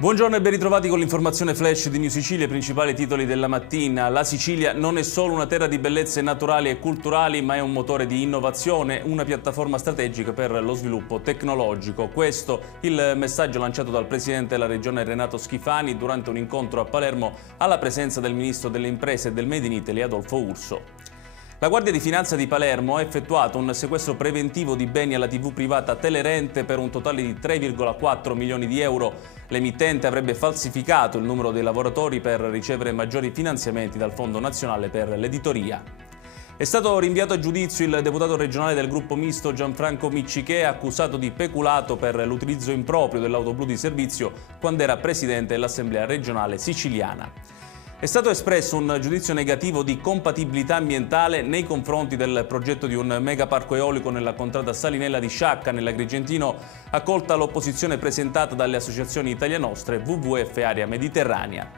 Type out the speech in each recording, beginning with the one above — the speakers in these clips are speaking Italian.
Buongiorno e ben ritrovati con l'informazione flash di New Sicilia, i principali titoli della mattina. La Sicilia non è solo una terra di bellezze naturali e culturali, ma è un motore di innovazione, una piattaforma strategica per lo sviluppo tecnologico. Questo il messaggio lanciato dal Presidente della Regione Renato Schifani durante un incontro a Palermo alla presenza del Ministro delle Imprese e del Made in Italy Adolfo Urso. La Guardia di Finanza di Palermo ha effettuato un sequestro preventivo di beni alla TV privata Telerente per un totale di 3,4 milioni di euro. L'emittente avrebbe falsificato il numero dei lavoratori per ricevere maggiori finanziamenti dal Fondo Nazionale per l'Editoria. È stato rinviato a giudizio il deputato regionale del gruppo misto Gianfranco Miccichè, accusato di peculato per l'utilizzo improprio dell'auto blu di servizio quando era presidente dell'Assemblea regionale siciliana. È stato espresso un giudizio negativo di compatibilità ambientale nei confronti del progetto di un megaparco eolico nella contrada Salinella di Sciacca, nell'Agrigentino, accolta l'opposizione presentata dalle associazioni Italia Nostra e WWF Area Mediterranea.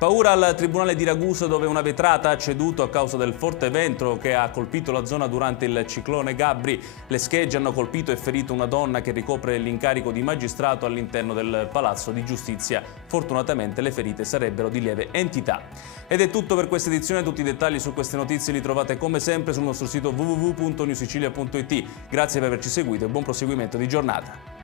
Paura al Tribunale di Ragusa, dove una vetrata ha ceduto a causa del forte vento che ha colpito la zona durante il ciclone Gabri. Le schegge hanno colpito e ferito una donna che ricopre l'incarico di magistrato all'interno del Palazzo di Giustizia. Fortunatamente le ferite sarebbero di lieve entità. Ed è tutto per questa edizione. Tutti i dettagli su queste notizie li trovate come sempre sul nostro sito www.newsicilia.it. Grazie per averci seguito e buon proseguimento di giornata.